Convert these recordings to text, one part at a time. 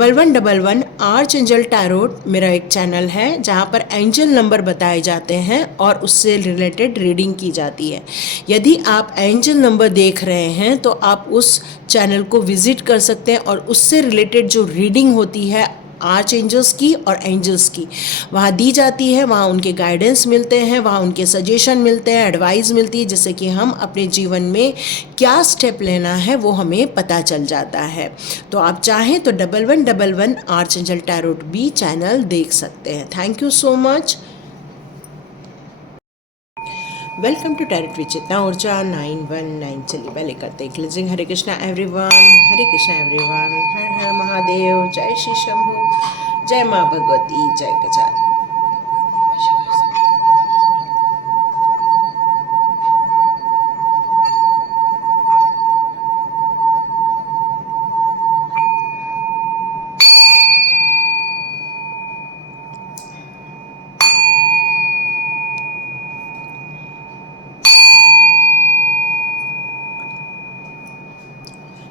1111 archangel tarot मेरा एक channel है जहाँ पर एंजल नंबर बताए जाते हैं और उससे रिलेटेड रीडिंग की जाती है। यदि आप एंजल नंबर देख रहे हैं तो आप उस चैनल को विज़िट कर सकते हैं और उससे रिलेटेड जो रीडिंग होती है आर्च एंजल्स की और एंजल्स की वहाँ दी जाती है। वहाँ उनके गाइडेंस मिलते हैं, वहाँ उनके सजेशन मिलते हैं, एडवाइस मिलती है, जिससे कि हम अपने जीवन में क्या स्टेप लेना है वो हमें पता चल जाता है। तो आप चाहें तो 1111 आर्च एंजल टैरोट भी चैनल देख सकते हैं। Thank you so much. Welcome to tarot with Chetna Urja 919। चलिए पहले करते हैं cleansing. Hare Krishna everyone, Hare Krishna everyone, Har Har Mahadev, जय श्री शंभू, जय माँ भगवती, जय गजानन।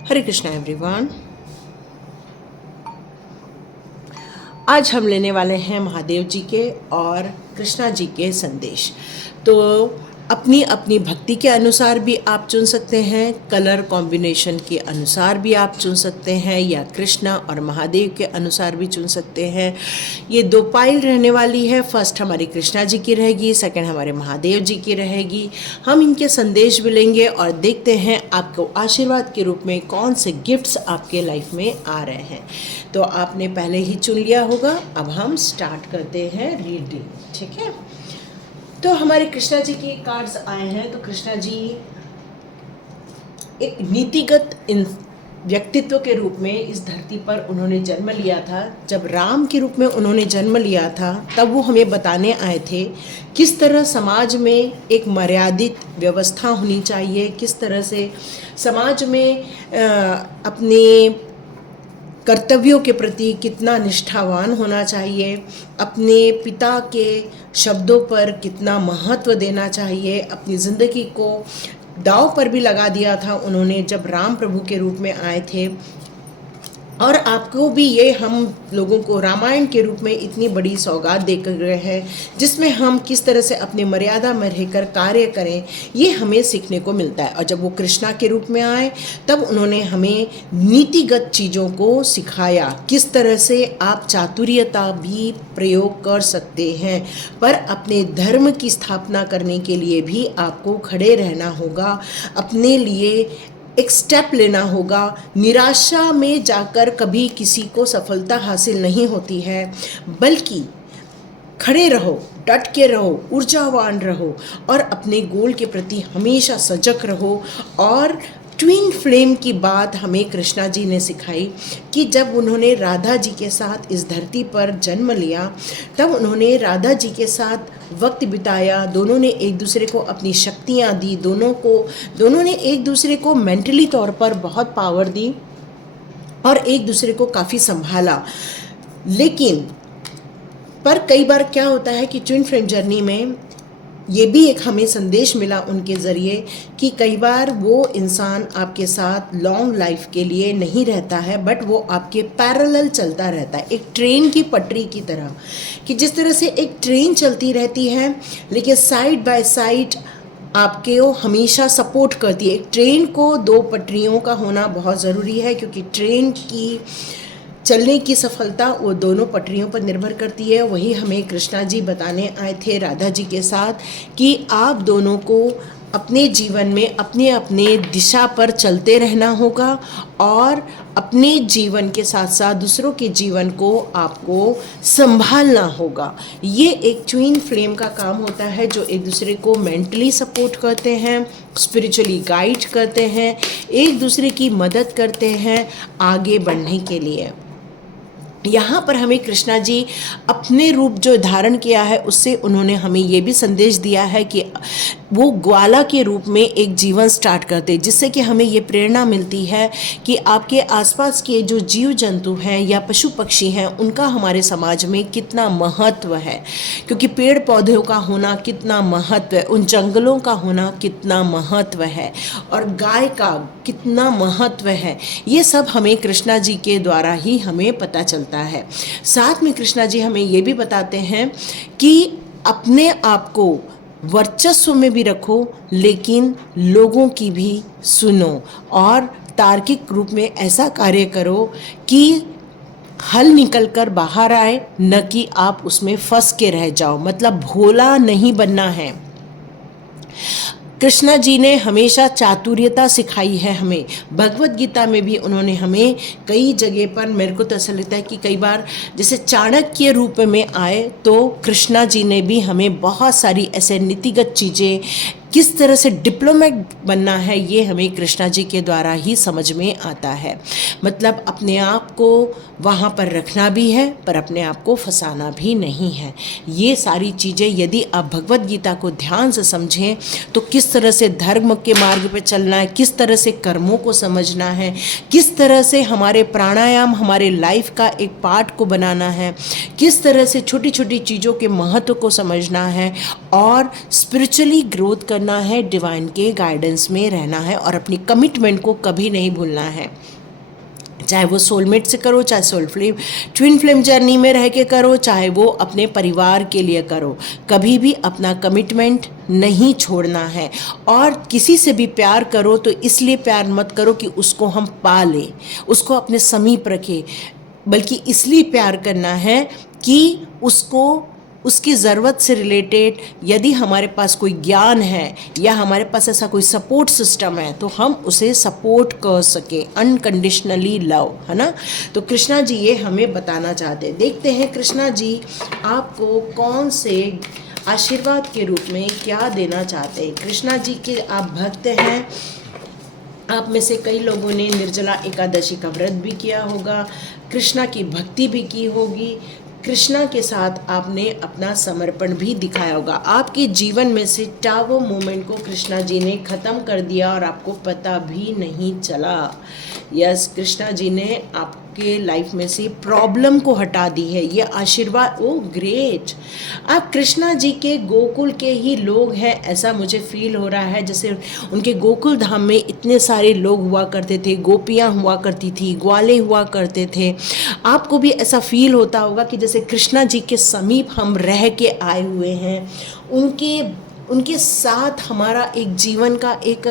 हरे कृष्णा एवरीवन। आज हम लेने वाले हैं महादेव जी के और कृष्णा जी के संदेश। तो अपनी अपनी भक्ति के अनुसार भी आप चुन सकते हैं, कलर कॉम्बिनेशन के अनुसार भी आप चुन सकते हैं, या कृष्णा और महादेव के अनुसार भी चुन सकते हैं। ये दो पाइल रहने वाली है। फर्स्ट हमारी कृष्णा जी की रहेगी, सेकंड हमारे महादेव जी की रहेगी। हम इनके संदेश भी लेंगे और देखते हैं आपको आशीर्वाद के रूप में कौन से गिफ्ट्स आपके लाइफ में आ रहे हैं। तो आपने पहले ही चुन लिया होगा। अब हम स्टार्ट करते हैं रीडिंग, ठीक है। तो हमारे कृष्णा जी के कार्ड्स आए हैं। तो कृष्णा जी एक नीतिगत व्यक्तित्व के रूप में इस धरती पर उन्होंने जन्म लिया था। जब राम के रूप में उन्होंने जन्म लिया था तब वो हमें बताने आए थे किस तरह समाज में एक मर्यादित व्यवस्था होनी चाहिए, किस तरह से समाज में अपने कर्तव्यों के प्रति कितना निष्ठावान होना चाहिए, अपने पिता के शब्दों पर कितना महत्व देना चाहिए। अपनी ज़िंदगी को दांव पर भी लगा दिया था उन्होंने जब राम प्रभु के रूप में आए थे। और आपको भी ये हम लोगों को रामायण के रूप में इतनी बड़ी सौगात देकर गए हैं, जिसमें हम किस तरह से अपने मर्यादा में रहकर कार्य करें, ये हमें सीखने को मिलता है। और जब वो कृष्णा के रूप में आए तब उन्होंने हमें नीतिगत चीज़ों को सिखाया, किस तरह से आप चातुर्यता भी प्रयोग कर सकते हैं, पर अपने धर्म की स्थापना करने के लिए भी आपको खड़े रहना होगा, अपने लिए एक स्टेप लेना होगा। निराशा में जाकर कभी किसी को सफलता हासिल नहीं होती है, बल्कि खड़े रहो, डट के रहो, ऊर्जावान रहो और अपने गोल के प्रति हमेशा सजग रहो। और ट्विन फ्लेम की बात हमें कृष्णा जी ने सिखाई कि जब उन्होंने राधा जी के साथ इस धरती पर जन्म लिया तब उन्होंने राधा जी के साथ वक्त बिताया। दोनों ने एक दूसरे को अपनी शक्तियाँ दी, दोनों ने एक दूसरे को मेंटली तौर पर बहुत पावर दी और एक दूसरे को काफ़ी संभाला। लेकिन पर कई बार क्या होता है कि ट्विन फ्लेम जर्नी में ये भी एक हमें संदेश मिला उनके ज़रिए कि कई बार वो इंसान आपके साथ लॉन्ग लाइफ के लिए नहीं रहता है, बट वो आपके पैरेलल चलता रहता है, एक ट्रेन की पटरी की तरह। कि जिस तरह से एक ट्रेन चलती रहती है लेकिन साइड बाय साइड आपके वो हमेशा सपोर्ट करती है। एक ट्रेन को दो पटरियों का होना बहुत ज़रूरी है, क्योंकि ट्रेन की चलने की सफलता वो दोनों पटरियों पर निर्भर करती है। वही हमें कृष्णा जी बताने आए थे राधा जी के साथ कि आप दोनों को अपने जीवन में अपने अपने दिशा पर चलते रहना होगा और अपने जीवन के साथ साथ दूसरों के जीवन को आपको संभालना होगा। ये एक ट्विन फ्लेम का काम होता है जो एक दूसरे को मेंटली सपोर्ट करते हैं, स्पिरिचुअली गाइड करते हैं, एक दूसरे की मदद करते हैं आगे बढ़ने के लिए। यहाँ पर हमें कृष्णा जी अपने रूप जो धारण किया है उससे उन्होंने हमें ये भी संदेश दिया है कि वो ग्वाला के रूप में एक जीवन स्टार्ट करते, जिससे कि हमें ये प्रेरणा मिलती है कि आपके आसपास के जो जीव जंतु हैं या पशु पक्षी हैं उनका हमारे समाज में कितना महत्व है, क्योंकि पेड़ पौधों का होना कितना महत्व है, उन जंगलों का होना कितना महत्व है और गाय का कितना महत्व है, ये सब हमें कृष्णा जी के द्वारा ही हमें पता चलता है। साथ में कृष्णा जी हमें ये भी बताते हैं कि अपने आप को वर्चस्व में भी रखो लेकिन लोगों की भी सुनो और तार्किक रूप में ऐसा कार्य करो कि हल निकल कर बाहर आए, न कि आप उसमें फंस के रह जाओ। मतलब भोला नहीं बनना है। कृष्णा जी ने हमेशा चातुर्यता सिखाई है हमें। भगवत गीता में भी उन्होंने हमें कई जगह पर, मेरे को तो ऐसा लगता है कि कई बार जैसे चाणक्य रूप में आए, तो कृष्णा जी ने भी हमें बहुत सारी ऐसे नीतिगत चीज़ें, किस तरह से डिप्लोमेट बनना है, ये हमें कृष्णा जी के द्वारा ही समझ में आता है। मतलब अपने आप को वहाँ पर रखना भी है पर अपने आप को फंसाना भी नहीं है। ये सारी चीज़ें यदि आप भगवत गीता को ध्यान से समझें तो किस तरह से धर्म के मार्ग पे चलना है, किस तरह से कर्मों को समझना है, किस तरह से हमारे प्राणायाम हमारे लाइफ का एक पार्ट को बनाना है, किस तरह से छोटी छोटी चीज़ों के महत्व को समझना है और स्पिरिचुअली ग्रोथ करना है, डिवाइन के गाइडेंस में रहना है और अपनी कमिटमेंट को कभी नहीं भूलना है। चाहे वो सोलमेट से करो, चाहे soul flame twin flame journey में रह के करो, चाहे वो अपने परिवार के लिए करो, कभी भी अपना कमिटमेंट नहीं छोड़ना है। और किसी से भी प्यार करो तो इसलिए प्यार मत करो कि उसको हम पा लें, उसको अपने समीप रखें, बल्कि इसलिए प्यार करना है कि उसको उसकी ज़रूरत से रिलेटेड यदि हमारे पास कोई ज्ञान है या हमारे पास ऐसा कोई सपोर्ट सिस्टम है तो हम उसे सपोर्ट कर सके। अनकंडीशनली लव, है ना। तो कृष्णा जी ये हमें बताना चाहते हैं। देखते हैं कृष्णा जी आपको कौन से आशीर्वाद के रूप में क्या देना चाहते हैं। कृष्णा जी के आप भक्त हैं। आप में से कई लोगों ने निर्जला एकादशी का व्रत भी किया होगा, कृष्णा की भक्ति भी की होगी, कृष्णा के साथ आपने अपना समर्पण भी दिखाया होगा। आपके जीवन में से टागो मोमेंट को कृष्णा जी ने ख़त्म कर दिया और आपको पता भी नहीं चला। यस, कृष्णा जी ने आपके लाइफ में से प्रॉब्लम को हटा दी है। ये आशीर्वाद, ओ ग्रेट। आप कृष्णा जी के गोकुल के ही लोग हैं, ऐसा मुझे फील हो रहा है। जैसे उनके गोकुल धाम में इतने सारे लोग हुआ करते थे, गोपियाँ हुआ करती थी, ग्वाले हुआ करते थे। आपको भी ऐसा फील होता होगा कि जैसे कृष्णा जी के समीप हम रह के आए हुए हैं, उनके साथ हमारा एक जीवन का एक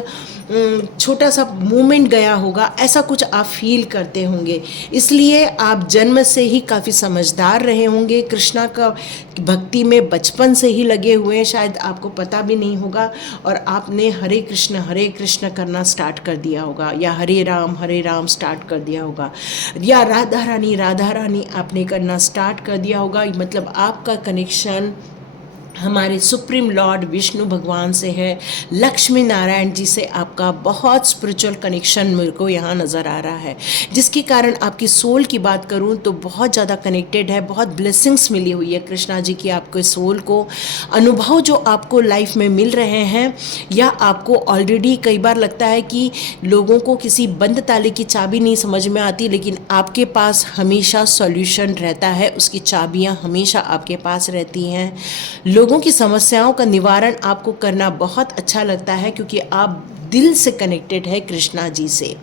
छोटा सा मोमेंट गया होगा, ऐसा कुछ आप फील करते होंगे। इसलिए आप जन्म से ही काफ़ी समझदार रहे होंगे, कृष्णा का भक्ति में बचपन से ही लगे हुए हैं, शायद आपको पता भी नहीं होगा। और आपने हरे कृष्ण करना स्टार्ट कर दिया होगा, या हरे राम स्टार्ट कर दिया होगा, या राधा रानी आपने करना स्टार्ट कर दिया होगा। मतलब आपका कनेक्शन हमारे सुप्रीम लॉर्ड विष्णु भगवान से है, लक्ष्मी नारायण जी से आपका बहुत स्पिरिचुअल कनेक्शन मेरे को यहाँ नज़र आ रहा है, जिसके कारण आपकी सोल की बात करूँ तो बहुत ज़्यादा कनेक्टेड है, बहुत ब्लेसिंग्स मिली हुई है कृष्णा जी की आपके सोल को। अनुभव जो आपको लाइफ में मिल रहे हैं, या आपको ऑलरेडी कई बार लगता है कि लोगों को किसी बंद ताले की चाबी नहीं समझ में आती, लेकिन आपके पास हमेशा सॉल्यूशन रहता है, उसकी चाबियाँ हमेशा आपके पास रहती हैं। लोगों की समस्याओं का निवारण आपको करना बहुत अच्छा लगता है, क्योंकि आप दिल से कनेक्टेड है कृष्णा जी से।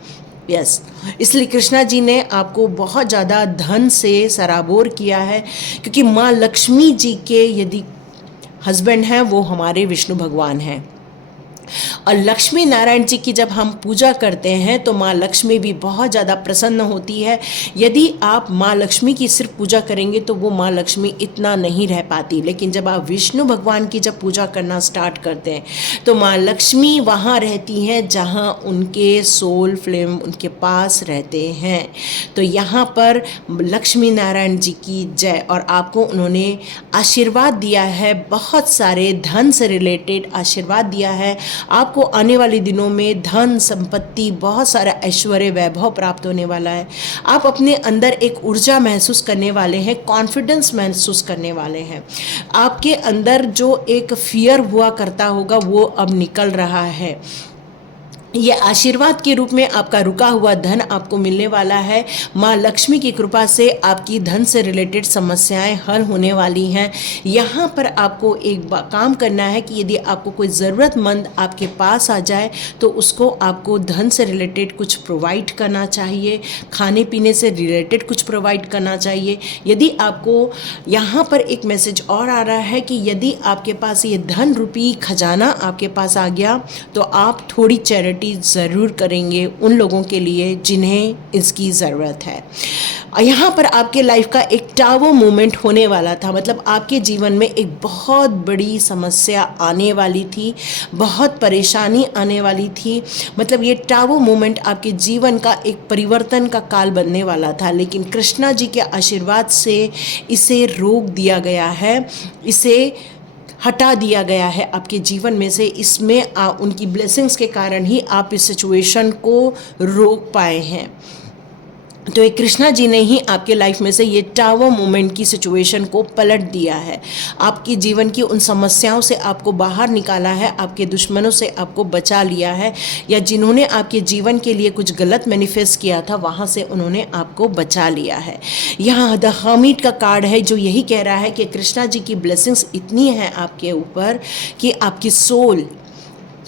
यस, इसलिए कृष्णा जी ने आपको बहुत ज़्यादा धन से सराबोर किया है, क्योंकि माँ लक्ष्मी जी के यदि हस्बैंड हैं वो हमारे विष्णु भगवान हैं। और लक्ष्मी नारायण जी की जब हम पूजा करते हैं तो माँ लक्ष्मी भी बहुत ज़्यादा प्रसन्न होती है। यदि आप माँ लक्ष्मी की सिर्फ पूजा करेंगे तो वो माँ लक्ष्मी इतना नहीं रह पाती, लेकिन जब आप विष्णु भगवान की जब पूजा करना स्टार्ट करते हैं तो माँ लक्ष्मी वहाँ रहती हैं जहाँ उनके सोल फ्लेम उनके पास रहते हैं। तो यहाँ पर लक्ष्मी नारायण जी की जय। और आपको उन्होंने आशीर्वाद दिया है, बहुत सारे धन से रिलेटेड आशीर्वाद दिया है। आपको आने वाले दिनों में धन संपत्ति, बहुत सारा ऐश्वर्य वैभव प्राप्त होने वाला है। आप अपने अंदर एक ऊर्जा महसूस करने वाले हैं, कॉन्फिडेंस महसूस करने वाले हैं। आपके अंदर जो एक फियर हुआ करता होगा वो अब निकल रहा है। ये आशीर्वाद के रूप में आपका रुका हुआ धन आपको मिलने वाला है। माँ लक्ष्मी की कृपा से आपकी धन से रिलेटेड समस्याएं हल होने वाली हैं। यहाँ पर आपको एक काम करना है कि यदि आपको कोई ज़रूरतमंद आपके पास आ जाए तो उसको आपको धन से रिलेटेड कुछ प्रोवाइड करना चाहिए, खाने पीने से रिलेटेड कुछ प्रोवाइड करना चाहिए। यदि आपको यहाँ पर एक मैसेज और आ रहा है कि यदि आपके पास ये धन रूपी खजाना आपके पास आ गया तो आप थोड़ी चैरिटी ज़रूर करेंगे उन लोगों के लिए जिन्हें इसकी ज़रूरत है। यहाँ पर आपके लाइफ का एक टावो मोमेंट होने वाला था, मतलब आपके जीवन में एक बहुत बड़ी समस्या आने वाली थी, बहुत परेशानी आने वाली थी। मतलब ये टावो मोमेंट आपके जीवन का एक परिवर्तन का काल बनने वाला था, लेकिन कृष्णा जी के आशीर्वाद से इसे रोक दिया गया है, इसे हटा दिया गया है आपके जीवन में से। इसमें उनकी ब्लेसिंग्स के कारण ही आप इस सिचुएशन को रोक पाए हैं। तो ये कृष्णा जी ने ही आपके लाइफ में से ये टावर मोमेंट की सिचुएशन को पलट दिया है। आपके जीवन की उन समस्याओं से आपको बाहर निकाला है, आपके दुश्मनों से आपको बचा लिया है, या जिन्होंने आपके जीवन के लिए कुछ गलत मैनिफेस्ट किया था वहाँ से उन्होंने आपको बचा लिया है। यहाँ द हर्मिट का कार्ड है जो यही कह रहा है कि कृष्णा जी की ब्लेसिंग्स इतनी हैं आपके ऊपर कि आपकी सोल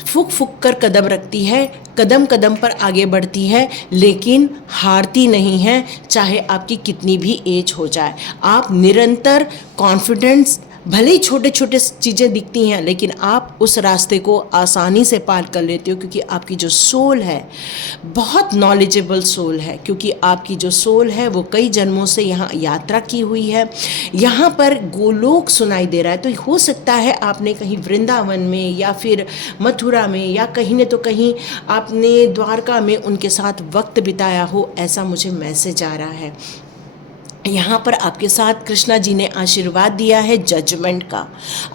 फूक फूक कर कदम रखती है, कदम कदम पर आगे बढ़ती है, लेकिन हारती नहीं है, चाहे आपकी कितनी भी एज हो जाए। आप निरंतर कॉन्फिडेंस, भले ही छोटे छोटे चीज़ें दिखती हैं लेकिन आप उस रास्ते को आसानी से पार कर लेते हो, क्योंकि आपकी जो सोल है बहुत नॉलेजेबल सोल है, क्योंकि आपकी जो सोल है वो कई जन्मों से यहाँ यात्रा की हुई है। यहाँ पर गोलोक सुनाई दे रहा है, तो हो सकता है आपने कहीं वृंदावन में या फिर मथुरा में या कहीं न तो कहीं आपने द्वारका में उनके साथ वक्त बिताया हो, ऐसा मुझे मैसेज आ रहा है। यहाँ पर आपके साथ कृष्णा जी ने आशीर्वाद दिया है जजमेंट का।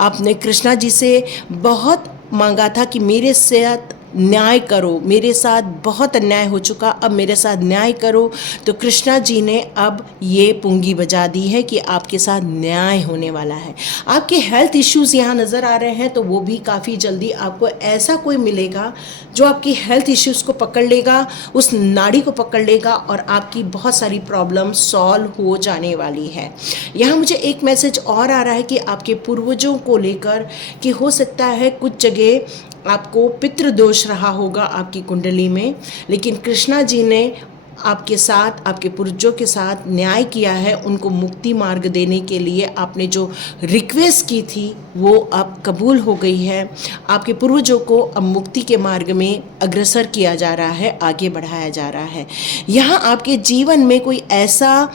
आपने कृष्णा जी से बहुत मांगा था कि मेरे साथ न्याय करो, मेरे साथ बहुत अन्याय हो चुका, अब मेरे साथ न्याय करो। तो कृष्णा जी ने अब ये पुंगी बजा दी है कि आपके साथ न्याय होने वाला है। आपके हेल्थ इश्यूज़ यहाँ नज़र आ रहे हैं, तो वो भी काफ़ी जल्दी आपको ऐसा कोई मिलेगा जो आपकी हेल्थ इश्यूज़ को पकड़ लेगा, उस नाड़ी को पकड़ लेगा और आपकी बहुत सारी प्रॉब्लम सॉल्व हो जाने वाली है। यहाँ मुझे एक मैसेज और आ रहा है कि आपके पूर्वजों को लेकर कि हो सकता है कुछ जगह आपको पितृदोष रहा होगा आपकी कुंडली में, लेकिन कृष्णा जी ने आपके साथ, आपके पूर्वजों के साथ न्याय किया है। उनको मुक्ति मार्ग देने के लिए आपने जो रिक्वेस्ट की थी वो अब कबूल हो गई है। आपके पूर्वजों को अब मुक्ति के मार्ग में अग्रसर किया जा रहा है, आगे बढ़ाया जा रहा है। यहाँ आपके जीवन में कोई ऐसा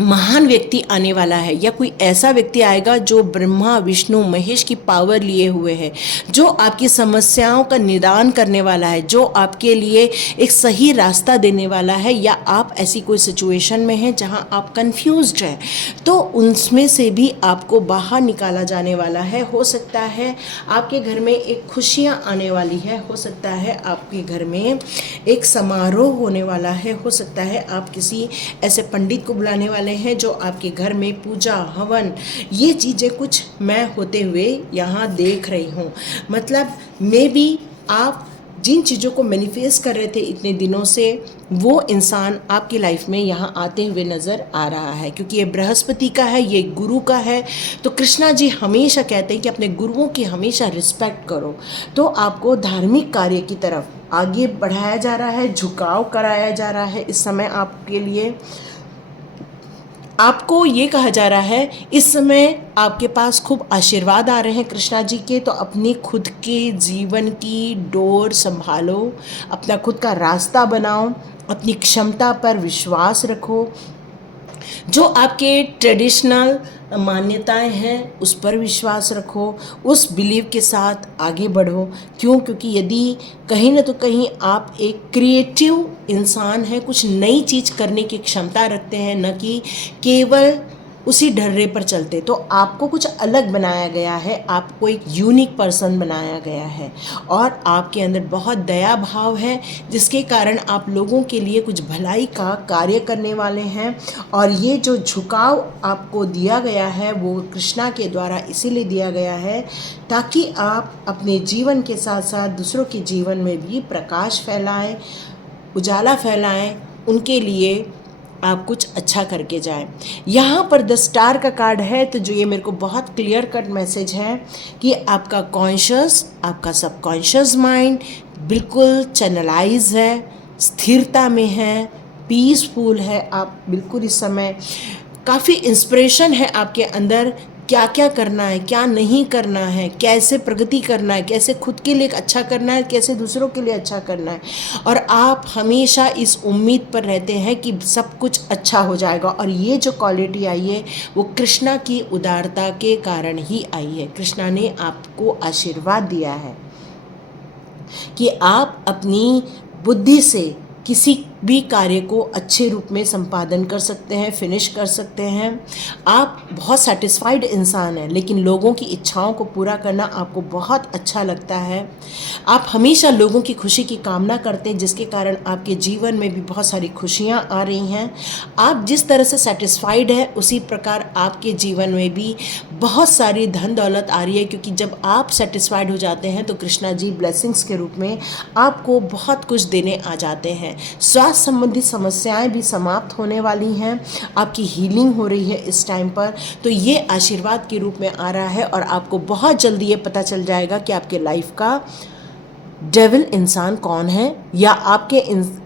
महान व्यक्ति आने वाला है, या कोई ऐसा व्यक्ति आएगा जो ब्रह्मा विष्णु महेश की पावर लिए हुए है, जो आपकी समस्याओं का निदान करने वाला है, जो आपके लिए एक सही रास्ता देने वाला है। या आप ऐसी कोई सिचुएशन में हैं जहां आप कंफ्यूज्ड हैं, तो उनमें से भी आपको बाहर निकाला जाने वाला है। हो सकता है आपके घर में एक खुशियां आने वाली है, हो सकता है आपके घर में एक समारोह होने वाला है, हो सकता है आप किसी ऐसे पंडित को बुलाने वाले हैं जो आपके घर में पूजा हवन ये चीज़ें कुछ मैं होते हुए यहाँ देख रही हूँ। मतलब मे बी आप जिन चीज़ों को मैनिफेस्ट कर रहे थे इतने दिनों से, वो इंसान आपकी लाइफ में यहाँ आते हुए नज़र आ रहा है, क्योंकि ये बृहस्पति का है, ये गुरु का है। तो कृष्णा जी हमेशा कहते हैं कि अपने गुरुओं की हमेशा रिस्पेक्ट करो। तो आपको धार्मिक कार्य की तरफ आगे बढ़ाया जा रहा है, झुकाव कराया जा रहा है। इस समय आपके लिए आपको ये कहा जा रहा है, इस समय आपके पास खूब आशीर्वाद आ रहे हैं कृष्णा जी के, तो अपनी खुद के जीवन की डोर संभालो, अपना खुद का रास्ता बनाओ, अपनी क्षमता पर विश्वास रखो, जो आपके ट्रेडिशनल मान्यताएं हैं उस पर विश्वास रखो, उस बिलीव के साथ आगे बढ़ो। क्यों? क्योंकि यदि कहीं ना तो कहीं आप एक क्रिएटिव इंसान हैं, कुछ नई चीज़ करने की क्षमता रखते हैं, न कि केवल उसी ढर्रे पर चलते, तो आपको कुछ अलग बनाया गया है, आपको एक यूनिक पर्सन बनाया गया है और आपके अंदर बहुत दया भाव है, जिसके कारण आप लोगों के लिए कुछ भलाई का कार्य करने वाले हैं। और ये जो झुकाव आपको दिया गया है वो कृष्णा के द्वारा इसीलिए दिया गया है ताकि आप अपने जीवन के साथ साथ दूसरों के जीवन में भी प्रकाश फैलाएं, उजाला फैलाएं, उनके लिए आप कुछ अच्छा करके जाएं। यहाँ पर 10 स्टार का कार्ड है, तो जो ये मेरे को बहुत क्लियर कट मैसेज है कि आपका कॉन्शियस, आपका सबकॉन्शियस माइंड बिल्कुल चैनलाइज है, स्थिरता में है, पीसफुल है। आप बिल्कुल इस समय काफ़ी इंस्पिरेशन है आपके अंदर, क्या क्या करना है, क्या नहीं करना है, कैसे प्रगति करना है, कैसे खुद के लिए अच्छा करना है, कैसे दूसरों के लिए अच्छा करना है। और आप हमेशा इस उम्मीद पर रहते हैं कि सब कुछ अच्छा हो जाएगा। और ये जो क्वालिटी आई है वो कृष्णा की उदारता के कारण ही आई है। कृष्णा ने आपको आशीर्वाद दिया है कि आप अपनी बुद्धि से किसी भी कार्य को अच्छे रूप में संपादन कर सकते हैं, फिनिश कर सकते हैं। आप बहुत सेटिस्फाइड इंसान हैं, लेकिन लोगों की इच्छाओं को पूरा करना आपको बहुत अच्छा लगता है। आप हमेशा लोगों की खुशी की कामना करते हैं, जिसके कारण आपके जीवन में भी बहुत सारी खुशियां आ रही हैं। आप जिस तरह से सेटिस्फाइड है उसी प्रकार आपके जीवन में भी बहुत सारी धन दौलत आ रही है, क्योंकि जब आप सेटिस्फाइड हो जाते हैं तो कृष्णा जी ब्लेसिंग्स के रूप में आपको बहुत कुछ देने आ जाते हैं। स्वास्थ्य संबंधी समस्याएं भी समाप्त होने वाली हैं, आपकी हीलिंग हो रही है इस टाइम पर, तो ये आशीर्वाद के रूप में आ रहा है। और आपको बहुत जल्दी ये पता चल जाएगा कि आपके लाइफ का डेविल इंसान कौन है या आपके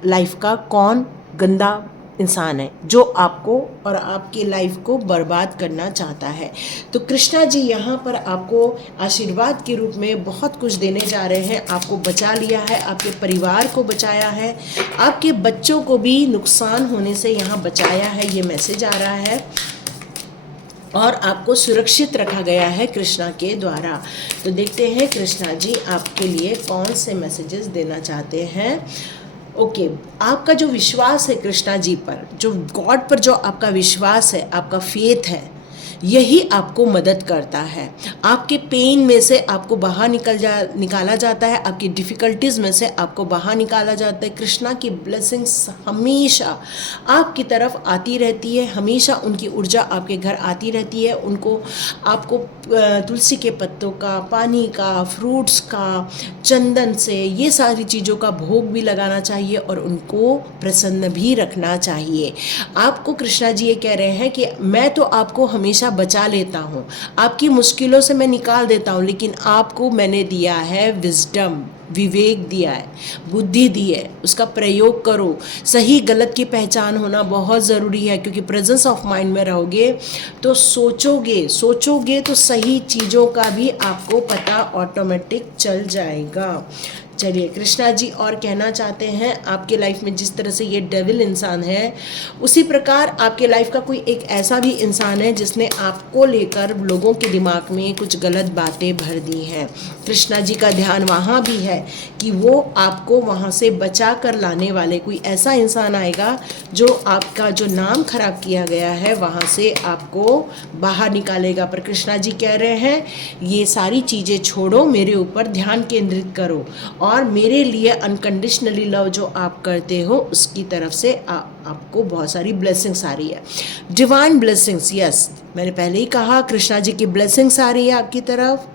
लाइफ का कौन गंदा इंसान है जो आपको और आपकी लाइफ को बर्बाद करना चाहता है। तो कृष्णा जी यहाँ पर आपको आशीर्वाद के रूप में बहुत कुछ देने जा रहे हैं। आपको बचा लिया है, आपके परिवार को बचाया है, आपके बच्चों को भी नुकसान होने से यहाँ बचाया है, ये मैसेज आ रहा है। और आपको सुरक्षित रखा गया है कृष्णा के द्वारा। तो देखते हैं कृष्णा जी आपके लिए कौन से मैसेजेस देना चाहते हैं। ओके, आपका जो विश्वास है कृष्णा जी पर, जो गॉड पर जो आपका विश्वास है, आपका फेथ है, यही आपको मदद करता है। आपके पेन में से आपको बाहर निकाला जाता है, आपकी डिफ़िकल्टीज़ में से आपको बाहर निकाला जाता है। कृष्णा की ब्लेसिंग्स हमेशा आपकी तरफ आती रहती है, हमेशा उनकी ऊर्जा आपके घर आती रहती है। आपको तुलसी के पत्तों का, पानी का, फ्रूट्स का, चंदन से, ये सारी चीज़ों का भोग भी लगाना चाहिए और उनको प्रसन्न भी रखना चाहिए। आपको कृष्णा जी ये कह रहे हैं कि मैं तो आपको हमेशा बचा लेता हूँ, आपकी मुश्किलों से मैं निकाल देता हूँ, लेकिन आपको मैंने दिया है विजडम, विवेक दिया है, बुद्धि दी है, उसका प्रयोग करो। सही गलत की पहचान होना बहुत ज़रूरी है, क्योंकि प्रेजेंस ऑफ माइंड में रहोगे तो सोचोगे तो सही चीज़ों का भी आपको पता ऑटोमेटिक चल जाएगा। चलिए कृष्णा जी और कहना चाहते हैं, आपके लाइफ में जिस तरह से ये डेविल इंसान है, उसी प्रकार आपके लाइफ का कोई एक ऐसा भी इंसान है जिसने आपको लेकर लोगों के दिमाग में कुछ गलत बातें भर दी हैं। कृष्णा जी का ध्यान वहाँ भी है कि वो आपको वहाँ से बचा कर लाने वाले कोई ऐसा इंसान आएगा जो आपका जो नाम खराब किया गया है वहाँ से आपको बाहर निकालेगा। पर कृष्णा जी कह रहे हैं ये सारी चीज़ें छोड़ो, मेरे ऊपर ध्यान केंद्रित करो और मेरे लिए अनकंडीशनली लव जो आप करते हो उसकी तरफ से आपको बहुत सारी ब्लेसिंग्स आ रही है, डिवाइन ब्लेसिंग्स। यस, मैंने पहले ही कहा कृष्णा जी की ब्लेसिंग्स आ रही है आपकी तरफ।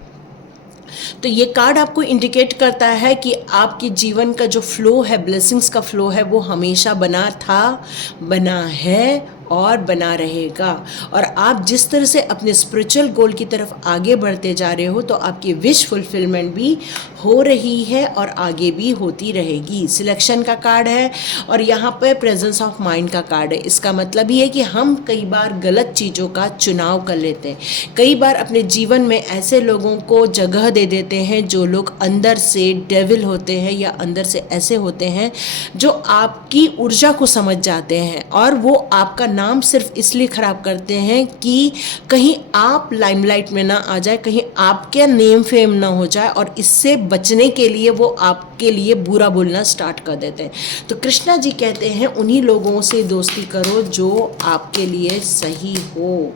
तो ये कार्ड आपको इंडिकेट करता है कि आपके जीवन का जो फ्लो है, ब्लेसिंग्स का फ्लो है, वो हमेशा बना था, बना है और बना रहेगा। और आप जिस तरह से अपने स्पिरिचुअल गोल की तरफ आगे बढ़ते जा रहे हो तो आपकी विश फुलफिलमेंट भी हो रही है और आगे भी होती रहेगी। सिलेक्शन का कार्ड है और यहाँ पर प्रेजेंस ऑफ माइंड का कार्ड है। इसका मतलब ये है कि हम कई बार गलत चीज़ों का चुनाव कर लेते हैं, कई बार अपने जीवन में ऐसे लोगों को जगह दे देते हैं जो लोग अंदर से डेविल होते हैं या अंदर से ऐसे होते हैं जो आपकी ऊर्जा को समझ जाते हैं और वो आपका नाम सिर्फ इसलिए ख़राब करते हैं कि कहीं आप लाइमलाइट में ना आ जाए, कहीं आपके नेम फेम ना हो जाए, और इससे बचने के लिए वो आपके लिए बुरा बोलना स्टार्ट कर देते हैं। तो कृष्णा जी कहते हैं उन्हीं लोगों से दोस्ती करो जो आपके लिए सही हो।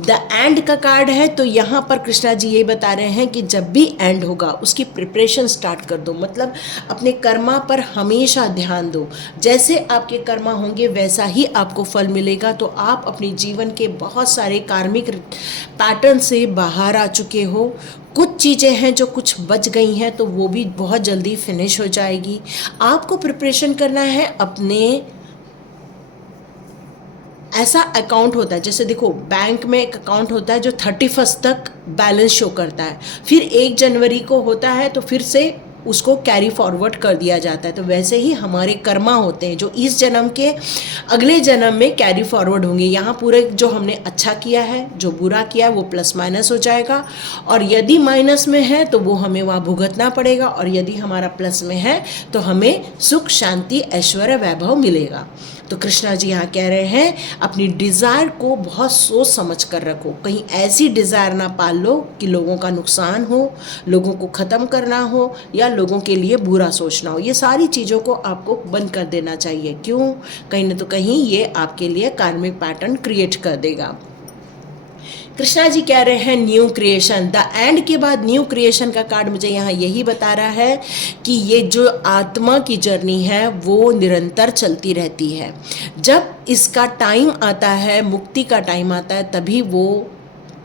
द एंड का कार्ड है, तो यहाँ पर कृष्णा जी ये बता रहे हैं कि जब भी एंड होगा उसकी प्रिपरेशन स्टार्ट कर दो, मतलब अपने कर्मा पर हमेशा ध्यान दो। जैसे आपके कर्मा होंगे वैसा ही आपको फल मिलेगा। तो आप अपने जीवन के बहुत सारे कार्मिक पैटर्न से बाहर आ चुके हो। कुछ चीज़ें हैं जो कुछ बच गई हैं, तो वो भी बहुत जल्दी फिनिश हो जाएगी। आपको प्रिपरेशन करना है अपने, ऐसा अकाउंट होता है, जैसे देखो बैंक में एक अकाउंट होता है जो 31 तक बैलेंस शो करता है, फिर 1 जनवरी को होता है तो फिर से उसको कैरी फॉरवर्ड कर दिया जाता है। तो वैसे ही हमारे कर्मा होते हैं जो इस जन्म के अगले जन्म में कैरी फॉरवर्ड होंगे। यहाँ पूरे जो हमने अच्छा किया है, जो बुरा किया है, वो प्लस माइनस हो जाएगा, और यदि माइनस में है तो वो हमें वहाँ भुगतना पड़ेगा, और यदि हमारा प्लस में है तो हमें सुख, शांति, ऐश्वर्य, वैभव मिलेगा। तो कृष्णा जी यहाँ कह रहे हैं अपनी डिज़ायर को बहुत सोच समझ कर रखो, कहीं ऐसी डिज़ायर ना पाल लो कि लोगों का नुकसान हो, लोगों को ख़त्म करना हो, या लोगों के लिए बुरा सोचना हो। ये सारी चीज़ों को आपको बंद कर देना चाहिए। क्यों? कहीं ना तो कहीं ये आपके लिए कार्मिक पैटर्न क्रिएट कर देगा। कृष्णा जी कह रहे हैं न्यू क्रिएशन, द एंड के बाद न्यू क्रिएशन का कार्ड मुझे यहाँ यही बता रहा है कि ये जो आत्मा की जर्नी है वो निरंतर चलती रहती है। जब इसका टाइम आता है, मुक्ति का टाइम आता है, तभी वो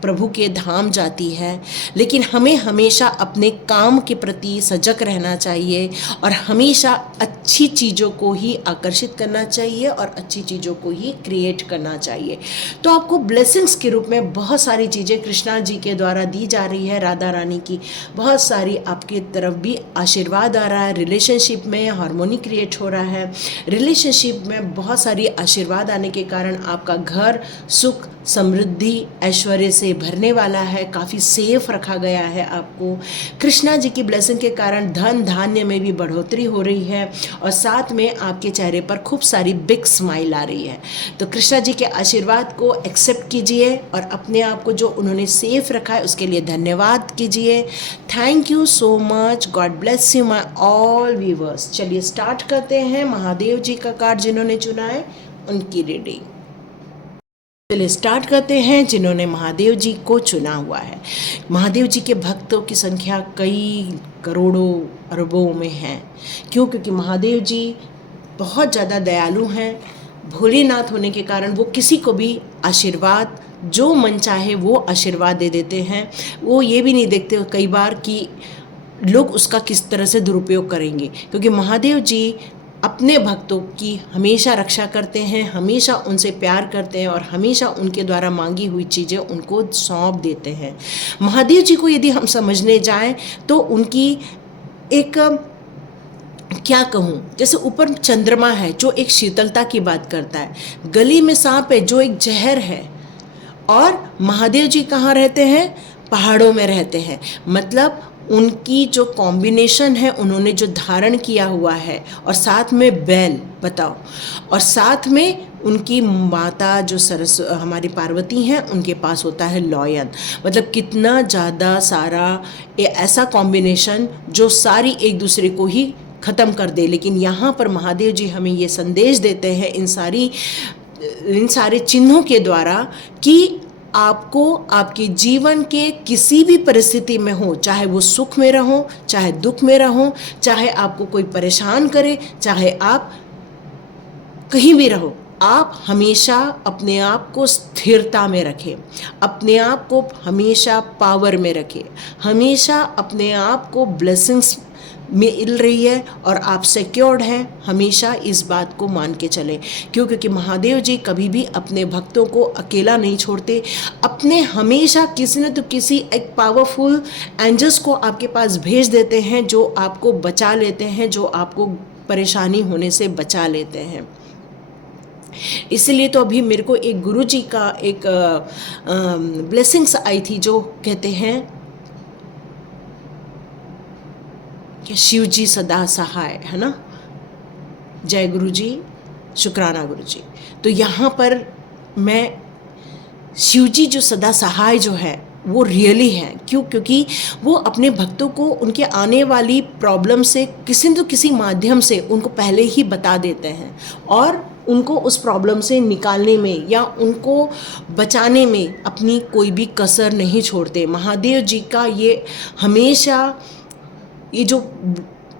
प्रभु के धाम जाती है। लेकिन हमें हमेशा अपने काम के प्रति सजग रहना चाहिए और हमेशा अच्छी चीज़ों को ही आकर्षित करना चाहिए और अच्छी चीज़ों को ही क्रिएट करना चाहिए। तो आपको ब्लेसिंग्स के रूप में बहुत सारी चीज़ें कृष्णा जी के द्वारा दी जा रही है, राधा रानी की बहुत सारी आपकी तरफ भी आशीर्वाद आ रहा है। रिलेशनशिप में हार्मोनी क्रिएट हो रहा है, रिलेशनशिप में बहुत सारी आशीर्वाद आने के कारण आपका घर सुख, समृद्धि, ऐश्वर्य से भरने वाला है, काफ़ी सेफ रखा गया है आपको। कृष्णा जी की ब्लेसिंग के कारण धन धान्य में भी बढ़ोतरी हो रही है, और साथ में आपके चेहरे पर खूब सारी बिग स्माइल आ रही है। तो कृष्णा जी के आशीर्वाद को एक्सेप्ट कीजिए और अपने आप को जो उन्होंने सेफ रखा है उसके लिए धन्यवाद कीजिए। Thank you so much, God bless you my all viewers. चलिए स्टार्ट करते हैं महादेव जी का कार्ड जिन्होंने चुना है उनकी रीडिंग। चलिए स्टार्ट करते हैं जिन्होंने महादेव जी को चुना हुआ है। महादेव जी के भक्तों की संख्या कई करोड़ों अरबों में है। क्यों? क्योंकि महादेव जी बहुत ज़्यादा दयालु हैं। भोलेनाथ होने के कारण वो किसी को भी आशीर्वाद जो मन चाहे वो आशीर्वाद दे देते हैं। वो ये भी नहीं देखते कई बार कि लोग उसका किस तरह से दुरुपयोग करेंगे, क्योंकि महादेव जी अपने भक्तों की हमेशा रक्षा करते हैं, हमेशा उनसे प्यार करते हैं और हमेशा उनके द्वारा मांगी हुई चीज़ें उनको सौंप देते हैं। महादेव जी को यदि हम समझने जाएं तो उनकी एक, क्या कहूँ, जैसे ऊपर चंद्रमा है जो एक शीतलता की बात करता है, गली में सांप है जो एक जहर है, और महादेव जी कहाँ रहते हैं? पहाड़ों में रहते हैं। मतलब उनकी जो कॉम्बिनेशन है, उन्होंने जो धारण किया हुआ है, और साथ में बैल, बताओ, और साथ में उनकी माता जो हमारी पार्वती हैं उनके पास होता है लॉयन। मतलब कितना ज़्यादा सारा ऐसा कॉम्बिनेशन जो सारी एक दूसरे को ही ख़त्म कर दे। लेकिन यहाँ पर महादेव जी हमें ये संदेश देते हैं इन सारे चिन्हों के द्वारा कि आपको आपके जीवन के किसी भी परिस्थिति में हो, चाहे वो सुख में रहो, चाहे दुख में रहो, चाहे आपको कोई परेशान करे, चाहे आप कहीं भी रहो, आप हमेशा अपने आप को स्थिरता में रखें, अपने आप को हमेशा पावर में रखें, हमेशा अपने आप को ब्लेसिंग्स मिल रही है और आप सिक्योर्ड हैं। हमेशा इस बात को मान के चलें। क्यों? क्योंकि महादेव जी कभी भी अपने भक्तों को अकेला नहीं छोड़ते। अपने हमेशा किसी न तो किसी एक पावरफुल एंजल्स को आपके पास भेज देते हैं जो आपको बचा लेते हैं, जो आपको परेशानी होने से बचा लेते हैं। इसलिए तो अभी मेरे को एक गुरुजी का एक ब्लेसिंग्स आई थी जो कहते हैं कि शिव जी सदा सहाय, है ना। जय गुरु जी, शुक्राना गुरु जी। तो यहाँ पर मैं शिव जी जो सदा सहाय जो है वो रियली है। क्यों? क्योंकि वो अपने भक्तों को उनके आने वाली प्रॉब्लम से किसी न किसी माध्यम से उनको पहले ही बता देते हैं और उनको उस प्रॉब्लम से निकालने में या उनको बचाने में अपनी कोई भी कसर नहीं छोड़ते। महादेव जी का ये हमेशा ये जो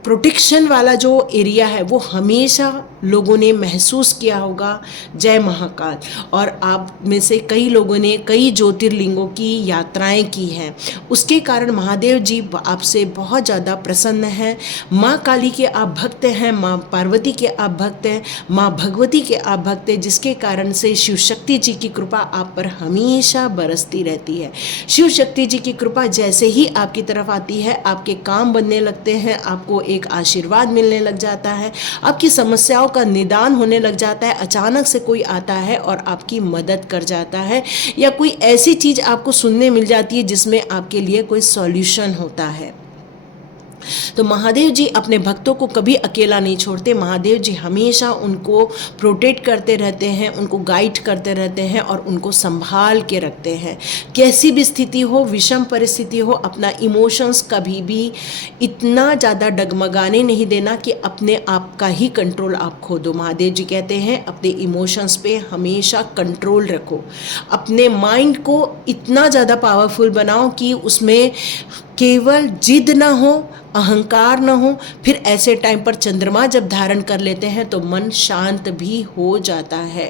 प्रोटेक्शन वाला जो एरिया है वो हमेशा लोगों ने महसूस किया होगा। जय महाकाल। और आप में से कई लोगों ने कई ज्योतिर्लिंगों की यात्राएं की हैं, उसके कारण महादेव जी आपसे बहुत ज़्यादा प्रसन्न हैं। माँ काली के आप भक्त हैं, माँ पार्वती के आप भक्त हैं, माँ भगवती के आप भक्त हैं, जिसके कारण से शिव शक्ति जी की कृपा आप पर हमेशा बरसती रहती है। शिव शक्ति जी की कृपा जैसे ही आपकी तरफ आती है, आपके काम बनने लगते हैं, आपको एक आशीर्वाद मिलने लग जाता है, आपकी समस्याओं का निदान होने लग जाता है। अचानक से कोई आता है और आपकी मदद कर जाता है, या कोई ऐसी चीज़ आपको सुनने मिल जाती है जिसमें आपके लिए कोई सॉल्यूशन होता है। तो महादेव जी अपने भक्तों को कभी अकेला नहीं छोड़ते। महादेव जी हमेशा उनको प्रोटेक्ट करते रहते हैं, उनको गाइड करते रहते हैं और उनको संभाल के रखते हैं। कैसी भी स्थिति हो, विषम परिस्थिति हो, अपना इमोशंस कभी भी इतना ज़्यादा डगमगाने नहीं देना कि अपने आप का ही कंट्रोल आप खो दो। महादेव जी कहते हैं अपने इमोशंस पे हमेशा कंट्रोल रखो, अपने माइंड को इतना ज़्यादा पावरफुल बनाओ कि उसमें केवल जिद ना हो, अहंकार ना हो। फिर ऐसे टाइम पर चंद्रमा जब धारण कर लेते हैं तो मन शांत भी हो जाता है।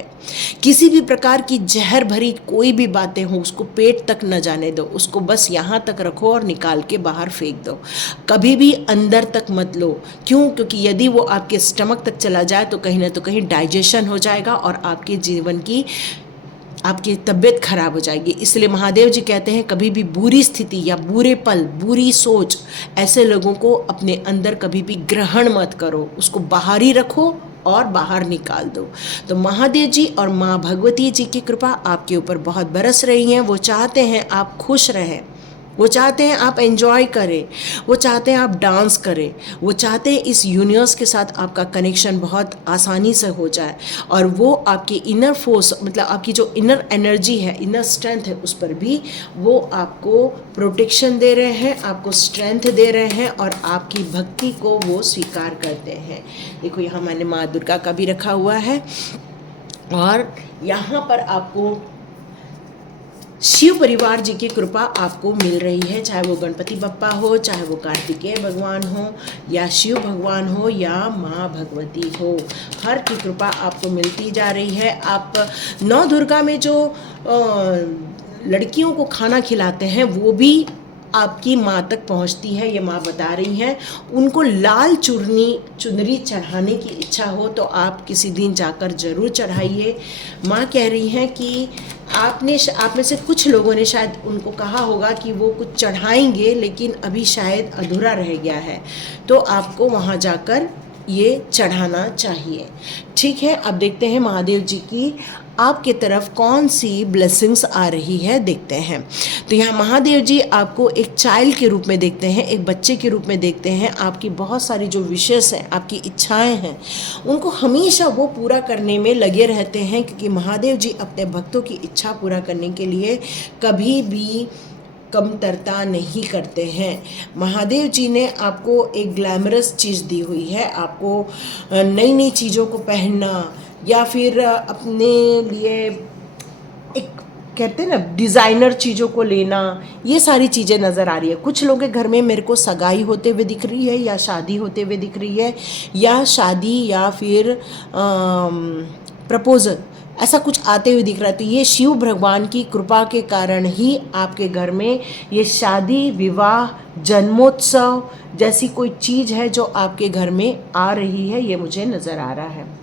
किसी भी प्रकार की जहर भरी कोई भी बातें हो उसको पेट तक न जाने दो, उसको बस यहाँ तक रखो और निकाल के बाहर फेंक दो। कभी भी अंदर तक मत लो। क्यों? क्योंकि यदि वो आपके स्टमक तक चला जाए तो कहीं ना तो कहीं डाइजेशन हो जाएगा और आपके जीवन की आपकी तबीयत खराब हो जाएगी। इसलिए महादेव जी कहते हैं कभी भी बुरी स्थिति या बुरे पल, बुरी सोच, ऐसे लोगों को अपने अंदर कभी भी ग्रहण मत करो, उसको बाहर ही रखो और बाहर निकाल दो। तो महादेव जी और माँ भगवती जी की कृपा आपके ऊपर बहुत बरस रही है। वो चाहते हैं आप खुश रहें, वो चाहते हैं आप एंजॉय करें, वो चाहते हैं आप डांस करें, वो चाहते हैं इस यूनिवर्स के साथ आपका कनेक्शन बहुत आसानी से हो जाए और वो आपकी इनर फोर्स, मतलब आपकी जो इनर एनर्जी है, इनर स्ट्रेंथ है, उस पर भी वो आपको प्रोटेक्शन दे रहे हैं, आपको स्ट्रेंथ दे रहे हैं और आपकी भक्ति को वो स्वीकार करते हैं। देखो यहाँ मैंने माँ दुर्गा का भी रखा हुआ है और यहाँ पर आपको शिव परिवार जी की कृपा आपको मिल रही है, चाहे वो गणपति बप्पा हो, चाहे वो कार्तिकेय भगवान हो, या शिव भगवान हो, या माँ भगवती हो, हर की कृपा आपको मिलती जा रही है। आप नौ दुर्गा में जो लड़कियों को खाना खिलाते हैं वो भी आपकी माँ तक पहुँचती है, ये माँ बता रही हैं। उनको लाल चुनरी चढ़ाने की इच्छा हो तो आप किसी दिन जाकर ज़रूर चढ़ाइए। माँ कह रही हैं कि आप में से कुछ लोगों ने शायद उनको कहा होगा कि वो कुछ चढ़ाएंगे लेकिन अभी शायद अधूरा रह गया है, तो आपको वहाँ जाकर ये चढ़ाना चाहिए। ठीक है, अब देखते हैं महादेव जी की आपके तरफ कौन सी ब्लेसिंग्स आ रही है, देखते हैं। तो यहाँ महादेव जी आपको एक चाइल्ड के रूप में देखते हैं, एक बच्चे के रूप में देखते हैं। आपकी बहुत सारी जो विशेष हैं, आपकी इच्छाएं हैं, उनको हमेशा वो पूरा करने में लगे रहते हैं, क्योंकि महादेव जी अपने भक्तों की इच्छा पूरा करने के लिए कभी भी कमतरता नहीं करते हैं। महादेव जी ने आपको एक ग्लैमरस चीज़ दी हुई है, आपको नई नई चीज़ों को पहनना या फिर अपने लिए एक कहते हैं ना डिज़ाइनर चीज़ों को लेना, ये सारी चीज़ें नज़र आ रही है। कुछ लोगों के घर में मेरे को सगाई होते हुए दिख रही है, या शादी होते हुए दिख रही है, या शादी या फिर प्रपोजल, ऐसा कुछ आते हुए दिख रहा है। तो ये शिव भगवान की कृपा के कारण ही आपके घर में ये शादी, विवाह, जन्मोत्सव जैसी कोई चीज़ है जो आपके घर में आ रही है, ये मुझे नज़र आ रहा है।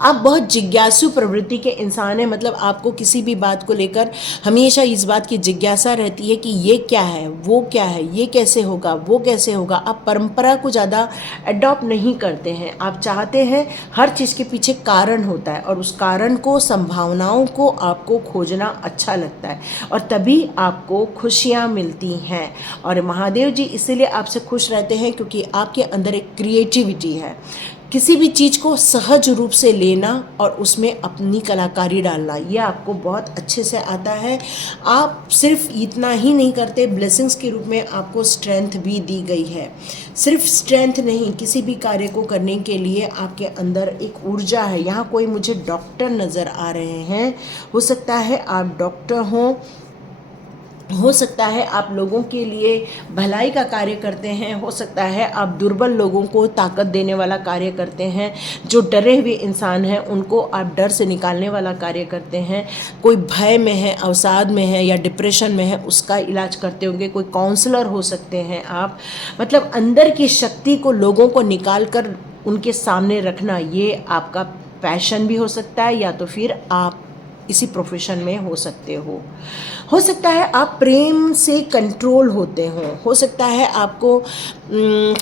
आप बहुत जिज्ञासु प्रवृत्ति के इंसान हैं, मतलब आपको किसी भी बात को लेकर हमेशा इस बात की जिज्ञासा रहती है कि ये क्या है, वो क्या है, ये कैसे होगा, वो कैसे होगा। आप परंपरा को ज़्यादा अडॉप्ट नहीं करते हैं। आप चाहते हैं हर चीज़ के पीछे कारण होता है और उस कारण को, संभावनाओं को आपको खोजना अच्छा लगता है और तभी आपको खुशियाँ मिलती हैं। और महादेव जी इसीलिए आपसे खुश रहते हैं क्योंकि आपके अंदर एक क्रिएटिविटी है। किसी भी चीज़ को सहज रूप से लेना और उसमें अपनी कलाकारी डालना, ये आपको बहुत अच्छे से आता है। आप सिर्फ इतना ही नहीं करते, ब्लेसिंग्स के रूप में आपको स्ट्रेंथ भी दी गई है। सिर्फ स्ट्रेंथ नहीं, किसी भी कार्य को करने के लिए आपके अंदर एक ऊर्जा है। यहाँ कोई मुझे डॉक्टर नज़र आ रहे हैं, हो सकता है आप डॉक्टर हों, हो सकता है आप लोगों के लिए भलाई का कार्य करते हैं, हो सकता है आप दुर्बल लोगों को ताकत देने वाला कार्य करते हैं, जो डरे हुए इंसान हैं उनको आप डर से निकालने वाला कार्य करते हैं। कोई भय में है, अवसाद में है या डिप्रेशन में है, उसका इलाज करते होंगे। कोई काउंसलर हो सकते हैं आप। मतलब अंदर की शक्ति को लोगों को निकाल कर उनके सामने रखना, ये आपका पैशन भी हो सकता है, या तो फिर आप इसी प्रोफेशन में हो सकते हो सकता है आप प्रेम से कंट्रोल होते हो सकता है आपको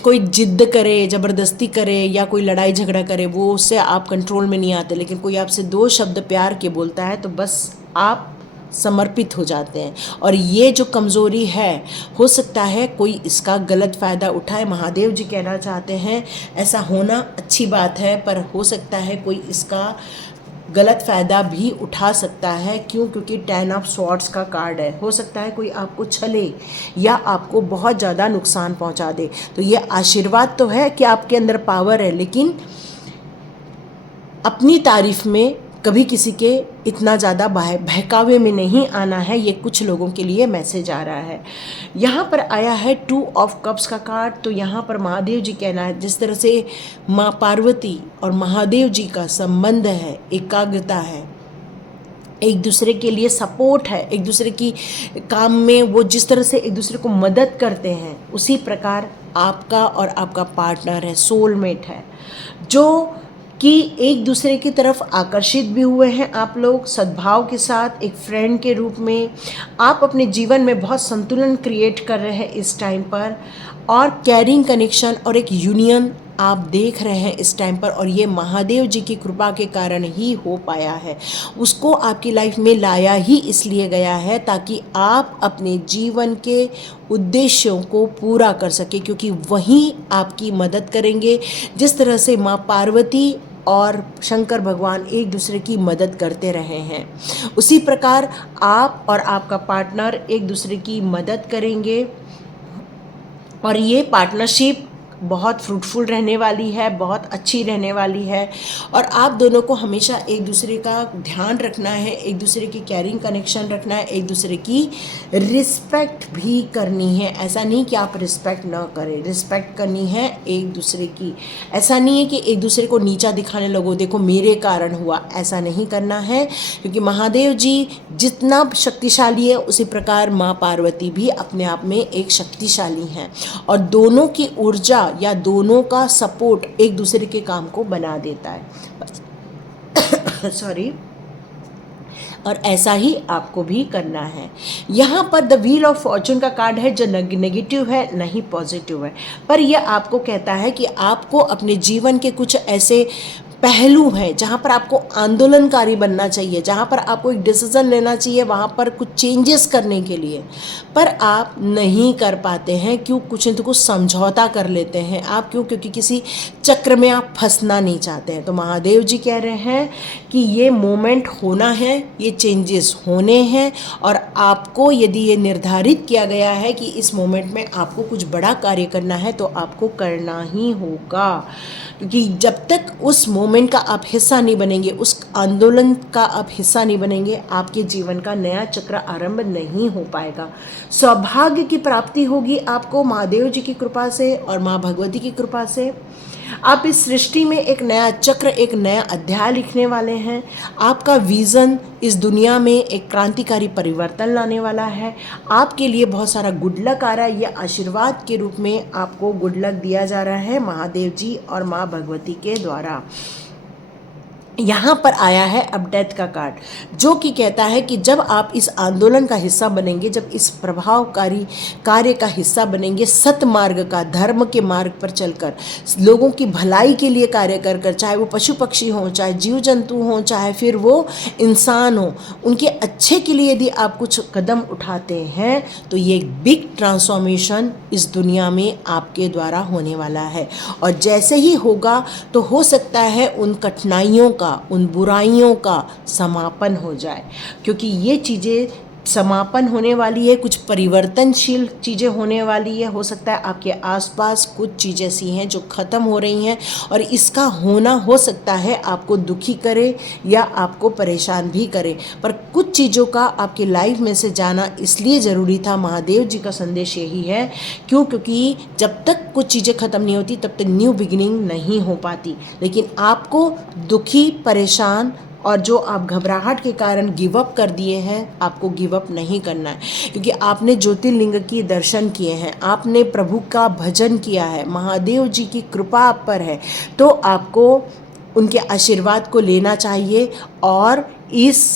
कोई जिद्द करे, ज़बरदस्ती करे या कोई लड़ाई झगड़ा करे, वो उससे आप कंट्रोल में नहीं आते। लेकिन कोई आपसे 2 शब्द प्यार के बोलता है तो बस आप समर्पित हो जाते हैं। और ये जो कमज़ोरी है, हो सकता है कोई इसका गलत फ़ायदा उठाए। महादेव जी कहना चाहते हैं ऐसा होना अच्छी बात है, पर हो सकता है कोई इसका गलत फ़ायदा भी उठा सकता है। क्यों? क्योंकि 10 ऑफ स्वॉर्ड्स का कार्ड है। हो सकता है कोई आपको छले या आपको बहुत ज़्यादा नुकसान पहुंचा दे। तो ये आशीर्वाद तो है कि आपके अंदर पावर है, लेकिन अपनी तारीफ में कभी किसी के इतना ज़्यादा बहकावे में नहीं आना है। ये कुछ लोगों के लिए मैसेज आ रहा है। यहाँ पर आया है 2 ऑफ कप्स का कार्ड। तो यहाँ पर महादेव जी कहना है, जिस तरह से माँ पार्वती और महादेव जी का संबंध है, एकाग्रता है, एक दूसरे के लिए सपोर्ट है, एक दूसरे की काम में वो जिस तरह से एक दूसरे को मदद करते हैं, उसी प्रकार आपका और आपका पार्टनर है, सोलमेट है, जो कि एक दूसरे की तरफ आकर्षित भी हुए हैं। आप लोग सद्भाव के साथ एक फ्रेंड के रूप में आप अपने जीवन में बहुत संतुलन क्रिएट कर रहे हैं इस टाइम पर, और कैरिंग कनेक्शन और एक यूनियन आप देख रहे हैं इस टाइम पर। और ये महादेव जी की कृपा के कारण ही हो पाया है। उसको आपकी लाइफ में लाया ही इसलिए गया है ताकि आप अपने जीवन के उद्देश्यों को पूरा कर सके, क्योंकि वही आपकी मदद करेंगे। जिस तरह से माँ पार्वती और शंकर भगवान एक दूसरे की मदद करते रहे हैं, उसी प्रकार आप और आपका पार्टनर एक दूसरे की मदद करेंगे। और ये पार्टनरशिप बहुत फ्रूटफुल रहने वाली है, बहुत अच्छी रहने वाली है। और आप दोनों को हमेशा एक दूसरे का ध्यान रखना है, एक दूसरे की कैरिंग कनेक्शन रखना है, एक दूसरे की रिस्पेक्ट भी करनी है। ऐसा नहीं कि आप रिस्पेक्ट ना करें, रिस्पेक्ट करनी है एक दूसरे की। ऐसा नहीं है कि एक दूसरे को नीचा दिखाने लगो, देखो मेरे कारण हुआ, ऐसा नहीं करना है। क्योंकि महादेव जी जितना शक्तिशाली है, उसी प्रकार माँ पार्वती भी अपने आप में एक शक्तिशाली हैं। और दोनों की ऊर्जा या दोनों का सपोर्ट एक दूसरे के काम को बना देता है। सॉरी। और ऐसा ही आपको भी करना है। यहाँ पर द व्हील ऑफ फॉर्चून का कार्ड है, जो नेगेटिव है, नहीं पॉजिटिव है। पर यह आपको कहता है कि आपको अपने जीवन के कुछ ऐसे पहलू हैं जहाँ पर आपको आंदोलनकारी बनना चाहिए, जहाँ पर आपको एक डिसीज़न लेना चाहिए, वहाँ पर कुछ चेंजेस करने के लिए, पर आप नहीं कर पाते हैं। क्यों? कुछ न कुछ समझौता कर लेते हैं आप। क्यों? क्योंकि किसी चक्र में आप फंसना नहीं चाहते हैं। तो महादेव जी कह रहे हैं कि ये मोमेंट होना है, ये चेंजेस होने हैं। और आपको यदि ये निर्धारित किया गया है कि इस मोमेंट में आपको कुछ बड़ा कार्य करना है, तो आपको करना ही होगा। क्योंकि जब तक उस मोमेंट का आप हिस्सा नहीं बनेंगे, उस आंदोलन का आप हिस्सा नहीं बनेंगे, आपके जीवन का नया चक्र आरंभ नहीं हो पाएगा। सौभाग्य की प्राप्ति होगी आपको महादेव जी की कृपा से और माँ भगवती की कृपा से। आप इस सृष्टि में एक नया चक्र, एक नया अध्याय लिखने वाले हैं। आपका विज़न इस दुनिया में एक क्रांतिकारी परिवर्तन लाने वाला है। आपके लिए बहुत सारा गुड लक आ रहा है। यह आशीर्वाद के रूप में आपको गुड लक दिया जा रहा है महादेव जी और माँ भगवती के द्वारा। यहाँ पर आया है अब डेथ का कार्ड, जो कि कहता है कि जब आप इस आंदोलन का हिस्सा बनेंगे, जब इस प्रभावकारी कार्य का हिस्सा बनेंगे, सतमार्ग का, धर्म के मार्ग पर चलकर, लोगों की भलाई के लिए कार्य कर कर, चाहे वो पशु पक्षी हों, चाहे जीव जंतु हों, चाहे फिर वो इंसान हो, उनके अच्छे के लिए यदि आप कुछ कदम उठाते हैं तो ये एक बिग ट्रांसफॉर्मेशन इस दुनिया में आपके द्वारा होने वाला है। और जैसे ही होगा तो हो सकता है उन कठिनाइयों का, उन बुराइयों का समापन हो जाए, क्योंकि ये चीज़ें समापन होने वाली है, कुछ परिवर्तनशील चीज़ें होने वाली है। हो सकता है आपके आसपास कुछ चीज़ें ऐसी हैं जो ख़त्म हो रही हैं, और इसका होना हो सकता है आपको दुखी करे या आपको परेशान भी करे, पर कुछ चीज़ों का आपकी लाइफ में से जाना इसलिए ज़रूरी था। महादेव जी का संदेश यही है, क्योंकि जब तक कुछ चीज़ें ख़त्म नहीं होती तब तक न्यू बिगिनिंग नहीं हो पाती। लेकिन आपको दुखी, परेशान और जो आप घबराहट के कारण गिव अप कर दिए हैं, आपको गिव अप नहीं करना है, क्योंकि आपने ज्योतिर्लिंग की दर्शन किए हैं, आपने प्रभु का भजन किया है, महादेव जी की कृपा आप पर है, तो आपको उनके आशीर्वाद को लेना चाहिए और इस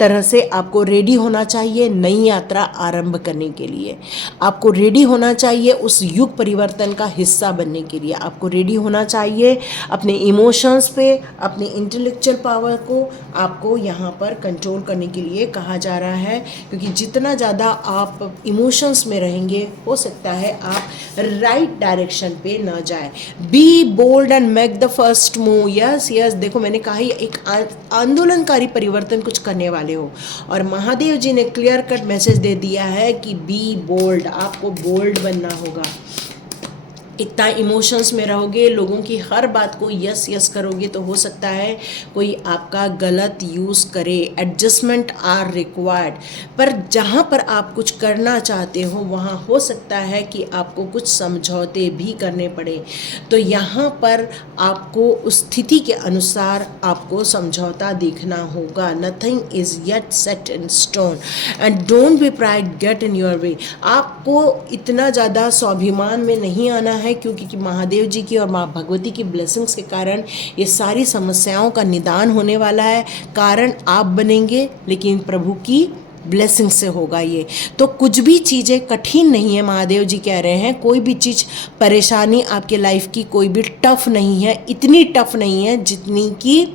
तरह से आपको रेडी होना चाहिए नई यात्रा आरंभ करने के लिए। आपको रेडी होना चाहिए उस युग परिवर्तन का हिस्सा बनने के लिए। आपको रेडी होना चाहिए अपने इमोशंस पे, अपने इंटेलेक्चुअल पावर को आपको यहाँ पर कंट्रोल करने के लिए कहा जा रहा है, क्योंकि जितना ज़्यादा आप इमोशंस में रहेंगे, हो सकता है आप राइट डायरेक्शन पे न जाए। Be bold and make the first move. Yes yes, देखो मैंने कहा ही एक आंदोलनकारी परिवर्तन कुछ करने वाले हो, और महादेव जी ने क्लियर कट मैसेज दे दिया है कि बी बोल्ड, आपको बोल्ड बनना होगा। इतना इमोशंस में रहोगे, लोगों की हर बात को यस यस करोगे तो हो सकता है कोई आपका गलत यूज़ करे। एडजस्टमेंट आर रिक्वायर्ड, पर जहाँ पर आप कुछ करना चाहते हो वहाँ हो सकता है कि आपको कुछ समझौते भी करने पड़े। तो यहाँ पर आपको उस स्थिति के अनुसार आपको समझौता देखना होगा। Nothing is yet set in stone and don't be pride get in your way. आपको इतना ज़्यादा स्वाभिमान में नहीं आना है, क्योंकि महादेव जी की और माँ भगवती की ब्लेसिंग्स के कारण ये सारी समस्याओं का निदान होने वाला है। कारण आप बनेंगे, लेकिन प्रभु की ब्लेसिंग से होगा ये। तो कुछ भी चीज़ें कठिन नहीं है, महादेव जी कह रहे हैं कोई भी चीज़, परेशानी आपके लाइफ की कोई भी टफ नहीं है, इतनी टफ नहीं है जितनी कि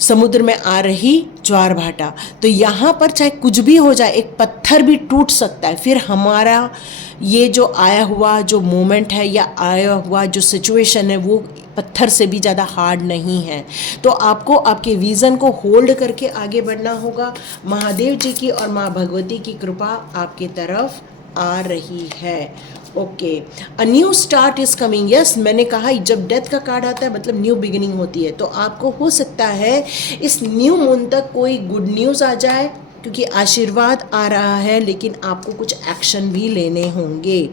समुद्र में आ रही ज्वार भाटा। तो यहाँ पर चाहे कुछ भी हो जाए, एक पत्थर भी टूट सकता है, फिर हमारा ये जो आया हुआ जो मोमेंट है या आया हुआ जो सिचुएशन है वो पत्थर से भी ज़्यादा हार्ड नहीं है। तो आपको आपके विज़न को होल्ड करके आगे बढ़ना होगा। महादेव जी की और माँ भगवती की कृपा आपकी तरफ आ रही है। Okay, a new start is coming. Yes, मैंने कहा जब डेथ का कार्ड आता है मतलब न्यू बिगिनिंग होती है, तो आपको हो सकता है इस न्यू मून तक कोई गुड न्यूज़ आ जाए, क्योंकि आशीर्वाद आ रहा है, लेकिन आपको कुछ एक्शन भी लेने होंगे,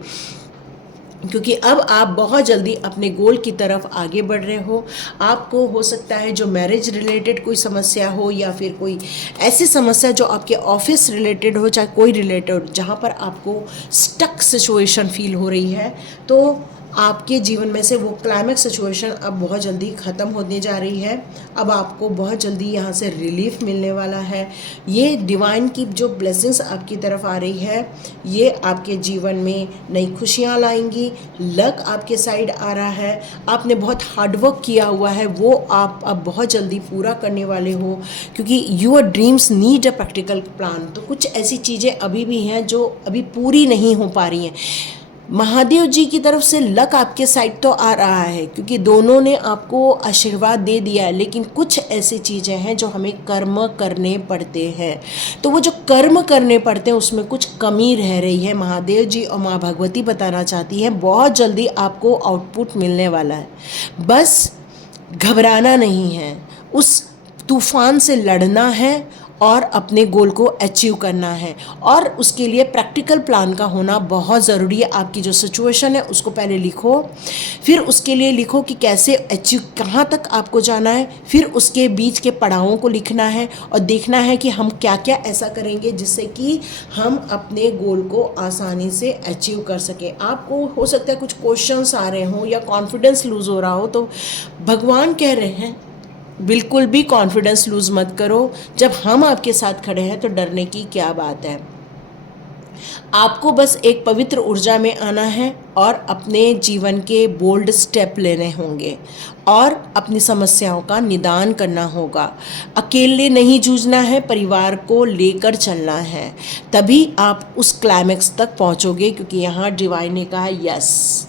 क्योंकि अब आप बहुत जल्दी अपने गोल की तरफ आगे बढ़ रहे हो। आपको हो सकता है जो मैरिज रिलेटेड कोई समस्या हो, या फिर कोई ऐसी समस्या जो आपके ऑफिस रिलेटेड हो, चाहे कोई रिलेटेड हो, जहाँ पर आपको स्टक सिचुएशन फील हो रही है, तो आपके जीवन में से वो क्लाइमेक्स सिचुएशन अब बहुत जल्दी ख़त्म होने जा रही है। अब आपको बहुत जल्दी यहाँ से रिलीफ मिलने वाला है। ये डिवाइन की जो ब्लेसिंग्स आपकी तरफ आ रही है, ये आपके जीवन में नई खुशियाँ लाएंगी। लक आपके साइड आ रहा है। आपने बहुत हार्डवर्क किया हुआ है, वो आप अब बहुत जल्दी पूरा करने वाले हो, क्योंकि your dreams need a practical plan. तो कुछ ऐसी चीज़ें अभी भी हैं जो अभी पूरी नहीं हो पा रही हैं। महादेव जी की तरफ से लक आपके साइड तो आ रहा है, क्योंकि दोनों ने आपको आशीर्वाद दे दिया है, लेकिन कुछ ऐसी चीज़ें हैं जो हमें कर्म करने पड़ते हैं। तो वो जो कर्म करने पड़ते हैं उसमें कुछ कमी रह रही है। महादेव जी और माँ भगवती बताना चाहती हैं बहुत जल्दी आपको आउटपुट मिलने वाला है। बस घबराना नहीं है, उस तूफान से लड़ना है और अपने गोल को अचीव करना है, और उसके लिए प्रैक्टिकल प्लान का होना बहुत ज़रूरी है। आपकी जो सिचुएशन है उसको पहले लिखो, फिर उसके लिए लिखो कि कैसे अचीव, कहाँ तक आपको जाना है, फिर उसके बीच के पड़ावों को लिखना है और देखना है कि हम क्या क्या ऐसा करेंगे जिससे कि हम अपने गोल को आसानी से अचीव कर सकें। आपको हो सकता है कुछ क्वेश्चंस आ रहे हों या कॉन्फिडेंस लूज़ हो रहा हो, तो भगवान कह रहे हैं बिल्कुल भी कॉन्फिडेंस लूज़ मत करो। जब हम आपके साथ खड़े हैं तो डरने की क्या बात है। आपको बस एक पवित्र ऊर्जा में आना है और अपने जीवन के बोल्ड स्टेप लेने होंगे और अपनी समस्याओं का निदान करना होगा। अकेले नहीं जूझना है, परिवार को लेकर चलना है, तभी आप उस क्लाइमेक्स तक पहुंचोगे। क्योंकि यहाँ डिवाइन ने कहा यस,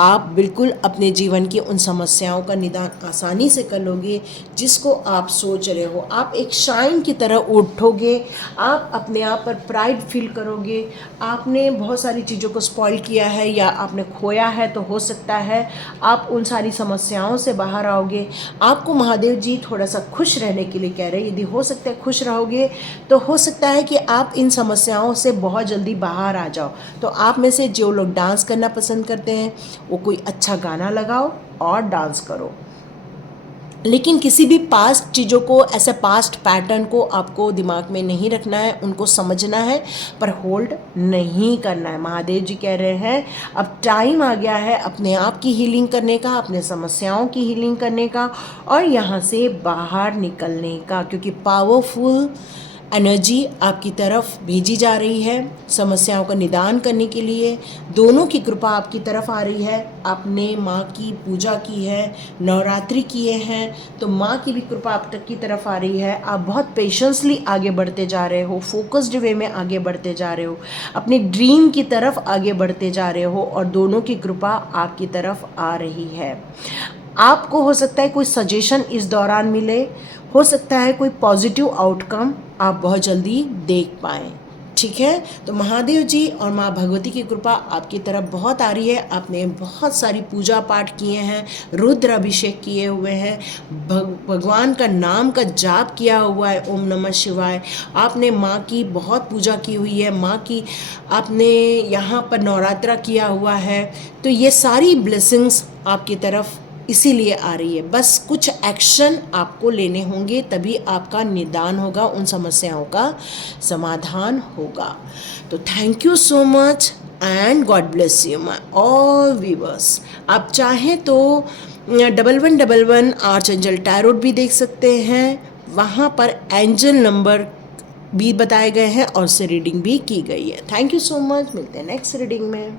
आप बिल्कुल अपने जीवन की उन समस्याओं का निदान आसानी से कर लोगे जिसको आप सोच रहे हो। आप एक शाइन की तरह उठोगे, आप अपने आप पर प्राइड फील करोगे। आपने बहुत सारी चीज़ों को स्पॉइल किया है या आपने खोया है, तो हो सकता है आप उन सारी समस्याओं से बाहर आओगे। आपको महादेव जी थोड़ा सा खुश रहने के लिए कह रहे हैं। यदि हो सकता है खुश रहोगे तो हो सकता है कि आप इन समस्याओं से बहुत जल्दी बाहर आ जाओ। तो आप में से जो लोग डांस करना पसंद करते हैं वो कोई अच्छा गाना लगाओ और डांस करो। लेकिन किसी भी पास्ट चीज़ों को, ऐसे पास्ट पैटर्न को आपको दिमाग में नहीं रखना है, उनको समझना है पर होल्ड नहीं करना है। महादेव जी कह रहे हैं अब टाइम आ गया है अपने आप की हीलिंग करने का, अपने समस्याओं की हीलिंग करने का और यहाँ से बाहर निकलने का। क्योंकि पावरफुल एनर्जी आपकी तरफ भेजी जा रही है समस्याओं का निदान करने के लिए। दोनों की कृपा आपकी तरफ आ रही है। आपने माँ की पूजा की है, नवरात्रि किए हैं, तो माँ की भी कृपा आप तक की तरफ आ रही है। आप बहुत पेशेंसली आगे बढ़ते जा रहे हो, फोकस्ड वे में आगे बढ़ते जा रहे हो, अपने ड्रीम की तरफ आगे बढ़ते जा रहे हो और दोनों की कृपा आपकी तरफ आ रही है। आपको हो सकता है कोई सजेशन इस दौरान मिले, हो सकता है कोई पॉजिटिव आउटकम आप बहुत जल्दी देख पाएँ। ठीक है, तो महादेव जी और माँ भगवती की कृपा आपकी तरफ बहुत आ रही है। आपने बहुत सारी पूजा पाठ किए हैं, रुद्र अभिषेक किए हुए हैं, भगवान का नाम का जाप किया हुआ है, ओम नमः शिवाय। आपने माँ की बहुत पूजा की हुई है, माँ की आपने यहाँ पर नवरात्रा किया हुआ है। तो ये सारी ब्लेसिंग्स आपकी तरफ इसीलिए आ रही है। बस कुछ एक्शन आपको लेने होंगे, तभी आपका निदान होगा, उन समस्याओं का समाधान होगा। तो thank you so much and God bless you my all viewers. आप चाहें तो 1111 आर्चएंजल टैरोट भी देख सकते हैं, वहाँ पर एंजल नंबर भी बताए गए हैं और उससे रीडिंग भी की गई है। थैंक यू सो मच, मिलते हैं नेक्स्ट रीडिंग में।